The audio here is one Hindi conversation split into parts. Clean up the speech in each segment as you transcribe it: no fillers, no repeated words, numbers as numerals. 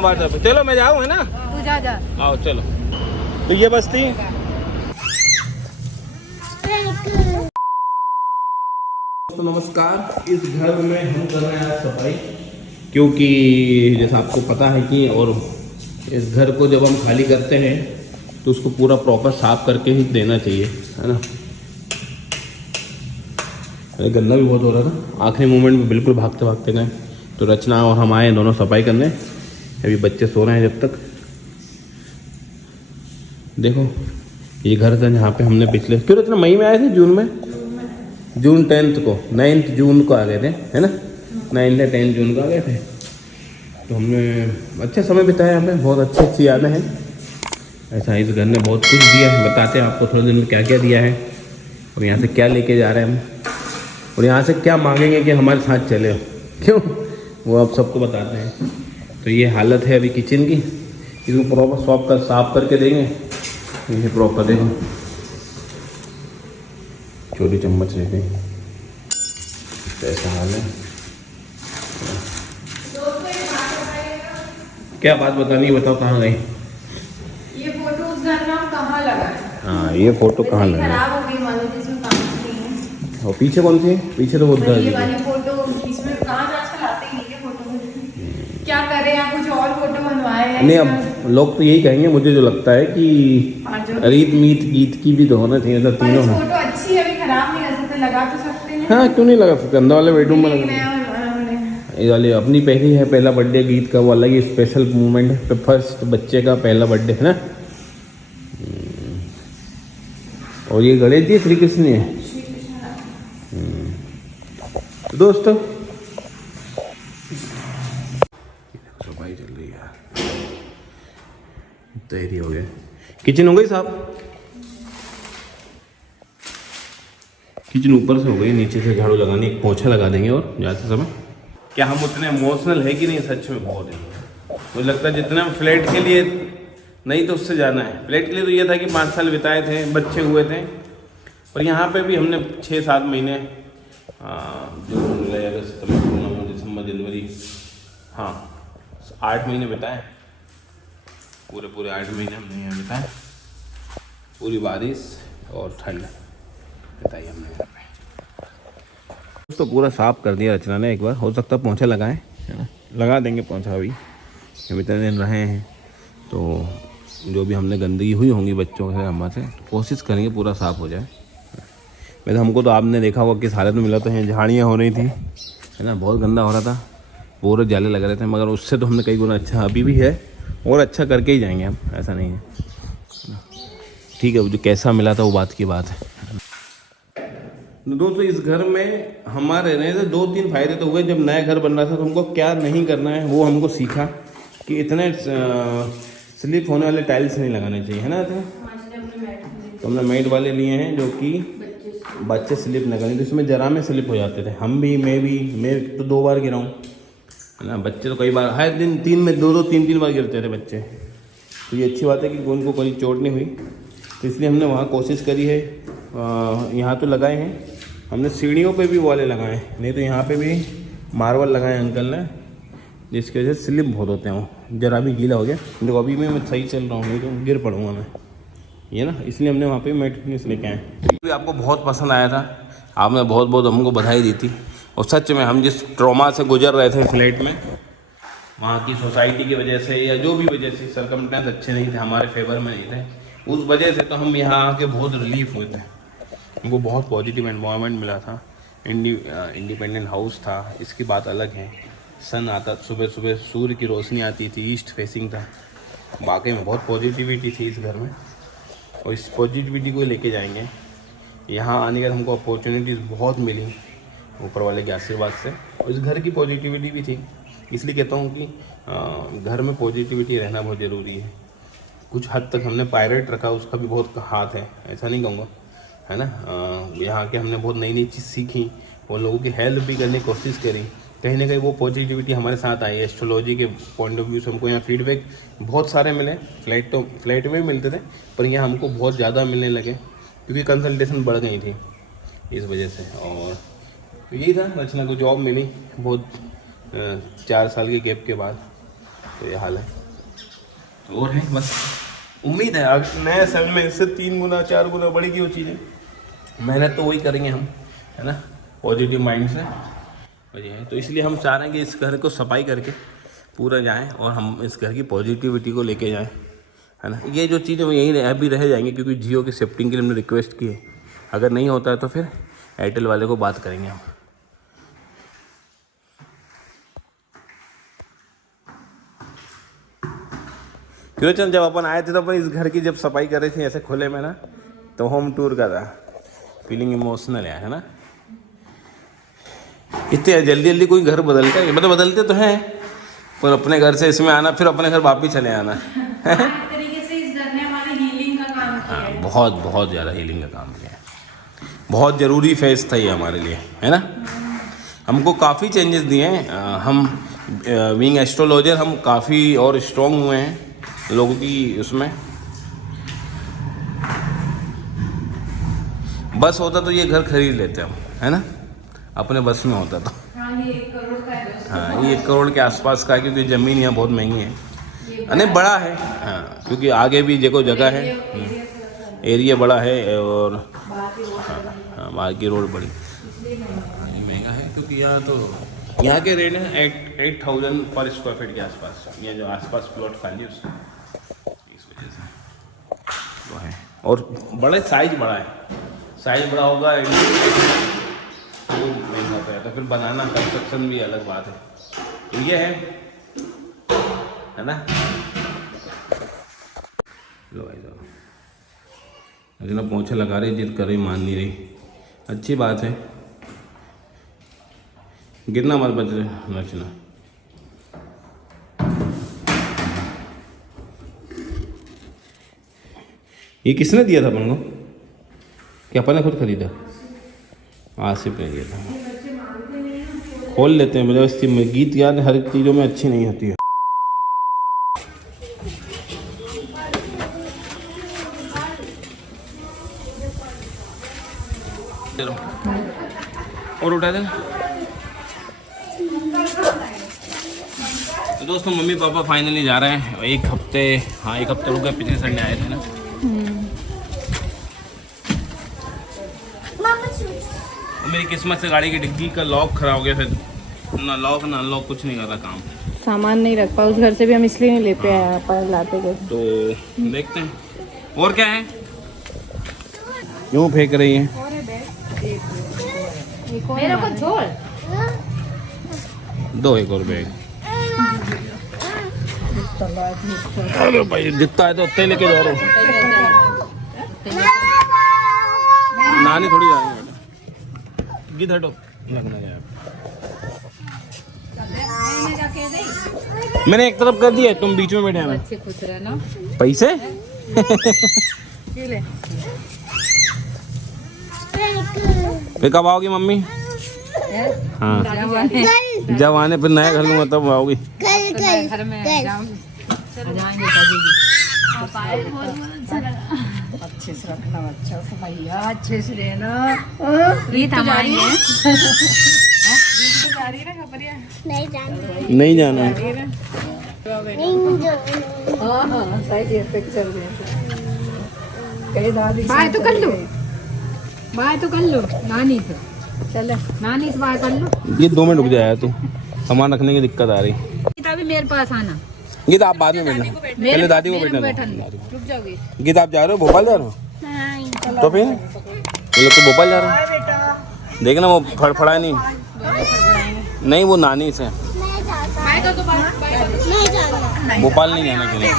हाँ व्हाट्सएप पे। चलो मैं जाऊँ है ना, तू जा। आओ चलो। तो ये बस्ती तो नमस्कार। इस घर में हम कर रहे हैं आज सफाई, क्योंकि जैसा आपको पता है कि और इस घर को जब हम खाली करते हैं तो उसको पूरा प्रॉपर साफ करके ही देना चाहिए, है ना। अरे गंदा भी बहुत हो रहा था, आखिरी मोमेंट में बिल्कुल भागते भागते गए तो रचना और हम आए दोनों सफाई करने। अभी बच्चे सो रहे हैं जब तक। देखो ये घर था जहाँ पे हमने पिछले क्यों रचना मई में आए थे, जून में, जून 10 को 9 जून को आ गए थे, है ना। 9 या 10 जून को आ गए थे। तो हमने अच्छा समय बिताया, यहाँ पे बहुत अच्छी अच्छी यादें हैं। ऐसा इस घर ने बहुत कुछ दिया है, बताते हैं आपको थोड़े दिन में क्या क्या दिया है और यहाँ से क्या लेके जा रहे हैं हम और यहाँ से क्या मांगेंगे कि हमारे साथ चले, क्यों वो आप सबको बताते हैं। तो ये हालत है अभी किचन की, इसको प्रॉपर साफ करके देंगे। ये प्रॉपर देखो छोटी चम्मच रह गई, ऐसा हाल है। क्या बात बतानी, बताओ कहाँ गई? ये फोटो उस घर में हम कहाँ लगाए? हाँ ये फोटो कहाँ लगा? खराब हो गई मानो, जिसमें काम नहीं है। और पीछे कौन सी? पीछे तो बहुत ये वाली फोटो, इसमें कहाँ आजकल आते ही नहीं है फोटो। क्या करें या कुछ और फोटो बनवाए? नहीं अब लोग तो यही कहेंगे, मुझे जो लगता है कि रीत मीत गीत की भी तो होना चाहिए, तो तीनों है। फोटो अच्छी है, अभी खराब नहीं कर सकते, लगा तो सकते हैं। हाँ क्यों नहीं लगा सकते, अंदर वाले बेडरूम में लगा। ये वाली अपनी पहली है, पहला बर्थडे गीत का, वो अलग ही स्पेशल मोमेंट है, फर्स्ट बच्चे का पहला बर्थडे है ना। और ये गणेश जी श्री कृष्ण है। दोस्तों सफाई चल रही है, तैयारी हो गया। किचन हो गई साहब, किचन ऊपर से हो गई, नीचे से झाड़ू लगानी, एक पोछा लगा देंगे। और जाते समय क्या हम उतने इमोशनल है कि नहीं, सच में बहुत है। मुझे लगता है जितना फ्लैट के लिए नहीं तो उससे जाना है। फ्लैट के लिए तो ये था कि 5 साल बिताए थे, बच्चे हुए थे, और यहाँ पे भी हमने 6-7 महीने, जून जुलाई अगस्त सितंबर नवंबर दिसंबर जनवरी, हाँ 8 महीने बिताए, पूरे 8 महीने हमने यहाँ बिताए। पूरी बारिश और ठंड बिताई हमने यहाँ पे। तो पूरा साफ़ कर दिया रचना ने एक बार, हो सकता है पोंछा लगाएं, है ना, लगा देंगे पोंछा। अभी इतने दिन रहे हैं तो जो भी हमने गंदगी हुई होंगी बच्चों से हमारे से, कोशिश करेंगे पूरा साफ़ हो जाए। वैसे हमको तो आपने देखा होगा किस हालत में मिला, तो यहाँ झाड़ियाँ हो रही थी, है ना, बहुत गंदा हो रहा था, पूरे जाले लग रहे थे, मगर उससे तो हमने कई गुना अच्छा अभी भी है और अच्छा करके ही जाएंगे हम, ऐसा नहीं है। ठीक है, जो कैसा मिला था वो बात की बात है। दोस्तों इस घर में हमारे रहने से 2-3 फायदे तो हुए। जब नया घर बन रहा था तो हमको क्या नहीं करना है वो हमको सीखा कि इतने स्लिप होने वाले टाइल्स नहीं लगाने चाहिए, है ना। तो हमने मैट वाले लिए हैं जो कि बच्चे स्लिप न करें, तो इसमें जरा में स्लिप हो जाते थे। हम भी, मैं तो 2 बार गिरा हूँ, है ना। बच्चे तो कई बार, हर दिन 3 बार गिरते थे बच्चे। तो ये अच्छी बात है कि उनको कोई चोट नहीं हुई, तो इसलिए हमने वहाँ कोशिश करी है। यहाँ तो लगाए हैं हमने, सीढ़ियों पे भी वाले लगाए हैं, नहीं तो यहाँ पे भी मार्बल लगाए अंकल ने, जिसकी वजह से स्लिप बहुत होते हैं। वो जरा भी गीला हो गया, देखो अभी मैं सही चल रहा हूँ, नहीं तो गिर पड़ूँगा मैं, ये ना, इसलिए हमने वहाँ पे मैट फिनिश लेके आए। भी आपको बहुत पसंद आया था, आपने बहुत बहुत हमको बधाई दी थी। और सच में हम जिस ट्रॉमा से गुजर रहे थे फ्लैट में, वहाँ की सोसाइटी की वजह से या जो भी वजह से, सरकमस्टेंस अच्छे नहीं थे, हमारे फेवर में नहीं थे, उस वजह से तो हम यहाँ आके बहुत रिलीफ हुए थे। हमको बहुत पॉजिटिव एनवायरनमेंट मिला था, इंडिपेंडेंट हाउस था, इसकी बात अलग है। सन आता, सुबह सुबह सूर्य की रोशनी आती थी, ईस्ट फेसिंग था। वाकई में बहुत पॉजिटिविटी थी इस घर में, और इस पॉजिटिविटी को लेके जाएंगे। यहाँ आने का हमको अपॉर्चुनिटीज़ बहुत मिली ऊपर वाले के आशीर्वाद से, और इस घर की पॉजिटिविटी भी थी। इसलिए कहता हूँ कि घर में पॉजिटिविटी रहना बहुत ज़रूरी है। कुछ हद तक हमने पायरेट रखा, उसका भी बहुत हाथ है, ऐसा नहीं कहूँगा, है ना। यहाँ के हमने बहुत नई चीज़ सीखी और लोगों की हेल्प भी करने की कोशिश करी। कहीं ना कहीं वो पॉजिटिविटी हमारे साथ आई। एस्ट्रोलॉजी के पॉइंट ऑफ व्यू से हमको यहाँ फीडबैक बहुत सारे मिले। फ्लैट में भी मिलते थे, पर यहाँ हमको बहुत ज़्यादा मिलने लगे क्योंकि कंसल्टेशन बढ़ गई थी इस वजह से। और तो यही था, रचना को जॉब मिली बहुत 4 साल के गैप के बाद। तो ये हाल है। और है बस उम्मीद है अगर नए साल में इससे 3 गुना 4 गुना बढ़ेगी वो चीज़ें। मेहनत तो वही करेंगे हम, है ना, पॉजिटिव माइंड से। और ये है तो इसलिए हम चाह रहे हैं कि इस घर को सफाई करके पूरा जाएं और हम इस घर की पॉजिटिविटी को लेके जाएं, है ना। ये जो चीज़ें वो यहीं अभी रह जाएंगी क्योंकि जियो की शिफ्टिंग के लिए हमने रिक्वेस्ट की है। अगर नहीं होता है तो फिर एयरटेल वाले को बात करेंगे हम। क्यों चल जब अपन आए थे तो अपन इस घर की जब सफाई कर रही थी ऐसे खुले में ना, तो होम टूर का था, फीलिंग इमोशनल है ना। इतने जल्दी जल्दी कोई घर बदलता है, मतलब बदलते तो हैं पर अपने घर से इसमें आना फिर अपने घर वापिस चले आना एक तरीके से इस घर ने हमारी हीलिंग का काम किया है। हाँ, बहुत बहुत ज़्यादा हीलिंग का काम किया है। बहुत ज़रूरी फेज था ये हमारे लिए, है ना। हमको काफ़ी चेंजेस दिए हैं। हम बीइंग एस्ट्रोलॉजर हम काफ़ी और स्ट्रॉन्ग हुए हैं लोगों की उसमें। बस होता तो ये घर खरीद लेते हम, है ना, अपने बस में होता तो। हाँ, ये 1 करोड़ का है दोस्तों। हाँ, ये 1 करोड़ के आसपास का है क्योंकि ज़मीन यहाँ बहुत महंगी है। नहीं बड़ा है, हाँ, क्योंकि आगे भी देखो जगह है, एरिया बड़ा है और हाँ बाहर की रोड बड़ी, ये महंगा है क्योंकि यहाँ तो यहाँ के रेट है 8,000 पर स्क्वायर फीट के आसपास। ये जो आसपास प्लॉट खाली है उससे इस वजह से वो है। और बड़े साइज बड़ा है, साइज बड़ा होगा वो महंगा होता है तो फिर बनाना कंस्ट्रक्शन भी अलग बात है। तो ये है ना। लो भाई साहब अजना पोछा लगा रही, जिद कर रही, मान नहीं रही। अच्छी बात है, गिरना मत बच रहे नचना। ये किसने दिया था अपन को? क्या अपन ने खुद खरीदा? आसिफ ने दिया था। खोल लेते हैं, मतलब इस गीत याद हर एक चीज़ों में अच्छी नहीं होती है। और उठा दे। तो दोस्तों मम्मी पापा फाइनली जा रहे हैं। एक हफ्ते रुक गए, पिछले संडे आए थे ना। मेरी किस्मत से गाड़ी की डिग्गी का लॉक खराब हो गया, फिर ना लॉक ना अनलॉक कुछ नहीं कर रहा काम। सामान नहीं रख पाया उस घर से भी, हम इसलिए नहीं लेते आए पर लाते गए। तो देखते हैं और क्या है। क्यों फेंक रही है? मेरे को छोड़ दो एक और बैग। अरे भाई जितना है तो उतने लेके जा रहे हो। नानी थोड़ी जा रही है, गिद हटो लगना है। मैंने एक तरफ कर दिया, तुम बीच में बैठे हैं। अच्छे खुश रहना। पैसे फिर कब आओगी मम्मी? हाँ जब आने फिर नया घर लूँगा तब आओगी। घर में जाएंगे अच्छे से रखना बच्चा को भैया, अच्छे से रहना। रीत हमारी है। नहीं जाना। बाय तो कर लो, बाय तो कर लो नानी से। चलो नानी से बाय कर लो। ये 2 मिनट रुक जाया तू, सामान रखने की दिक्कत आ रही। अभी मेरे पास आना। गीत आप बाद में बैठना, पहले दादी को बैठना। रुक जाओगे? गीत आप जा रहे हो भोपाल जा रहे हो? तो फिर ये लोग तो भोपाल जा रहे हो। देखना वो फड़फड़ा नहीं वो नानी से भोपाल नहीं जाने के लिए।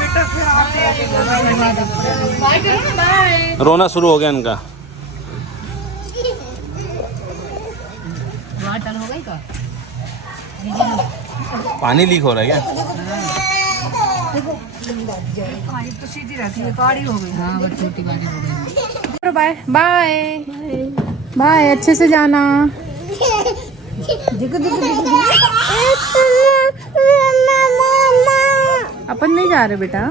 रोना शुरू हो गया इनका। पानी लीक हो रहा है क्या? तो सीधी रहती है, गाड़ी हो गई। हाँ छोटी गाड़ी हो गई। बाय बाय बाय, अच्छे से जाना। अपन नहीं जा रहे बेटा।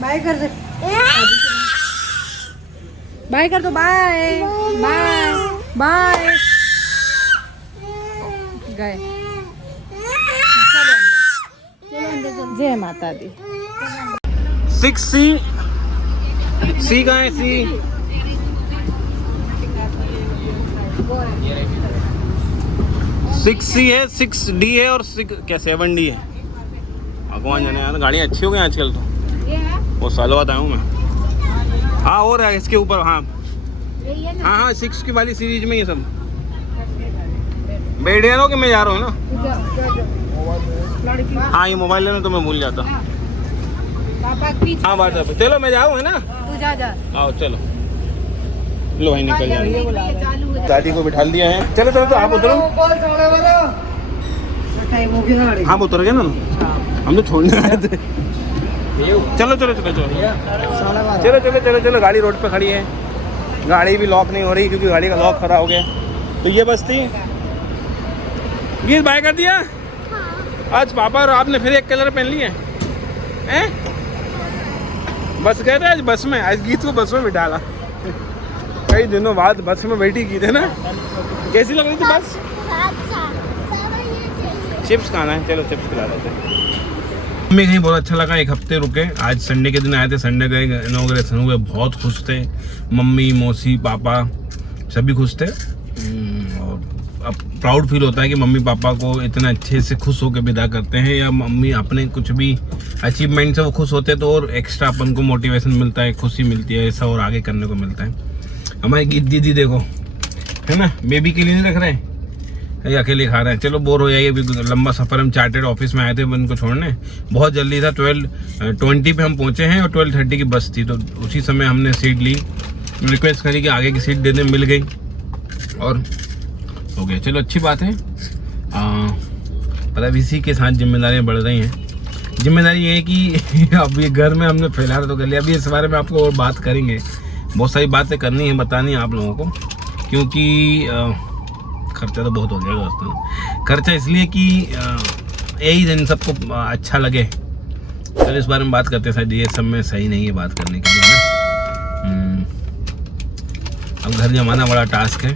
बाय कर दे, बाय कर दो, बाय बाय। बाय गए। चलो अंदर। जय माता दी। 6C सी कहाँ है? सी 6C है, 6D है और 7D है। भगवान जाने यार, गाड़ियाँ अच्छी हो गई आजकल तो। वो सालों बाद आया हूँ मैं। हाँ और है इसके ऊपर। हाँ हाँ 6 की वाली सीरीज में ये सब बैठ रहा हो कि मैं जा रहा हूँ ना। हाँ ये मोबाइल लेना तो मैं भूल जाता। हाँ बात है। चलो मैं जाऊँ है ना। तू जा। आओ चलो। लो भाई निकल जाए। दादी को बिठा दिया है। चलो चलो तो आप उतरो। हम उतर गए ना, हम तो छोड़ने आए थे। चलो चलो चलो चलो चलो चलो चलो चलो। गाड़ी रोड पे खड़ी है, गाड़ी भी लॉक नहीं हो रही क्योंकि गाड़ी का लॉक खराब हो गया। तो ये बस थी। गीत बाय कर दिया। आज पापा और आपने फिर एक कलर पहन लिए हैं? बस गए थे आज बस में। आज गीत को बस में बिठाला। कई दिनों बाद बस में बैठी की थे ना। कैसी लग रही थी बस? चिप्स खाना है, चलो चिप्स खिला देते हैं। हमें कहीं बहुत अच्छा लगा, एक हफ्ते रुके। आज संडे के दिन आए थे, संडे का इनॉग्रेशन हुए, बहुत खुश थे। मम्मी मौसी पापा सभी खुश थे। और अब प्राउड फील होता है कि मम्मी पापा को इतना अच्छे से खुश होकर विदा करते हैं, या मम्मी अपने कुछ भी अचीवमेंट से वो खुश होते हैं तो और एक्स्ट्रा अपन को मोटिवेशन मिलता है, खुशी मिलती है, ऐसा और आगे करने को मिलता है। हमारी गीत दीदी देखो है ना, बेबी के लिए नहीं रख रहे हैं, ये अकेले खा रहे हैं। चलो बोर हो जाइए, अभी लंबा सफ़र। हम चार्टेड ऑफिस में आए थे उनको छोड़ने, बहुत जल्दी था। 12:20 पे हम पहुंचे हैं और 12:30 की बस थी, तो उसी समय हमने सीट ली। रिक्वेस्ट करी कि आगे की सीट दे दें, मिल गई और हो गया। चलो अच्छी बात है। मतलब इसी के साथ जिम्मेदारियाँ बढ़ रही हैं। जिम्मेदारी ये है कि अब ये घर में हमने फैला तो कर लिया, अभी इस बारे में आपको और बात करेंगे। बहुत सारी बातें करनी है, बतानी है आप लोगों को, क्योंकि खर्चा तो बहुत हो गया दोस्तों। खर्चा इसलिए कि यही दिन सबको अच्छा लगे। चलो इस बारे में बात करते हैं। शायद ये सब में सही नहीं है बात करने के लिए ना। अब घर जमाना बड़ा टास्क है।